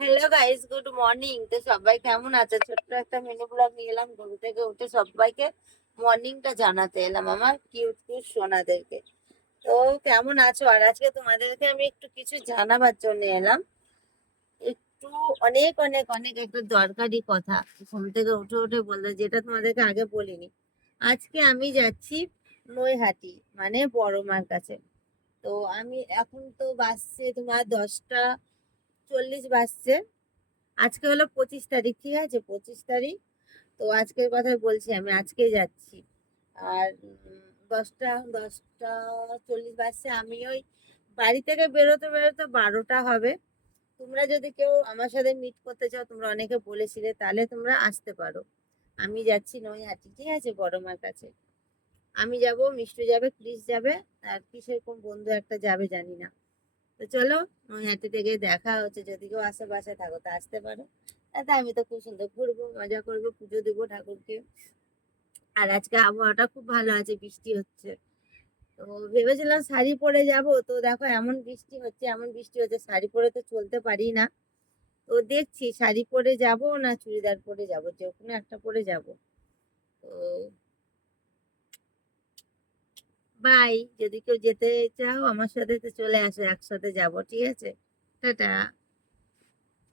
Hello guys good morning তো সবাই কেমন আছে? ছোট্ট একটা মিনি ব্লগ নিয়ে এলাম। ঘুম থেকে উঠে সবাইকে মর্নিংটা জানাতে এলাম আমার কিউট কিউট সোনাদেরকে। তো কেমন আছো? আর আজকে তোমাদেরকে আমি একটু কিছু জানাবার জন্য এলাম। একটু অনেক অনেক অনেক একটা দরকারি কথা। ঘুম থেকে উঠে উঠে বলল যেটা তোমাদেরকে আগে বলিনি। আজকে আমি যাচ্ছি নৈহাটি মানে বড় মার কাছে। তো আমি এখন তো বাজছে তোমার দশটা চল্লিশ বাজছে। আজকে হলো পঁচিশ তারিখ, ঠিক আছে? পঁচিশ তারিখ। তো আজকের কথাই বলছি আমি, আজকে যাচ্ছি। আর দশটা দশটা চল্লিশ বাজছে। আমি ওই বাড়ি থেকে বেরোতে বেরোতে বারোটা হবে। তোমরা যদি কেউ আমার সাথে মিট করতে চাও, তোমরা অনেকে বলেছিলে, তাহলে তোমরা আসতে পারো। আমি যাচ্ছি নৈহাটি, ঠিক আছে? বড় মার কাছে। আমি যাব, মিষ্টু যাবে, ক্রিস যাবে। আর কিসের কোন বন্ধু একটা যাবে জানি না। তো চলো নৈহাটি থেকে দেখা হচ্ছে। যদি কেউ আশেপাশে থাকো তা আসতে পারো। তাতে আমি তো খুব সুন্দর ঘুরবো, মজা করব, পুজো দেবো ঠাকুরকে। আর আজকে আবহাওয়াটা খুব ভালো আছে, বৃষ্টি হচ্ছে। তো ভেবেছিলাম শাড়ি পরে যাব। তো দেখো, এমন বৃষ্টি হচ্ছে, এমন বৃষ্টি হচ্ছে, শাড়ি পরে তো চলতে পারি না। তো দেখছি, শাড়ি পরে যাব না চুড়িদার পরে যাব, যে কোনো একটা পরে যাব। তো বাই। যদি কেউ যেতে চাও, আমার সাথে তো চলে আসো, একসাথে যাব, ঠিক আছে? টাটা।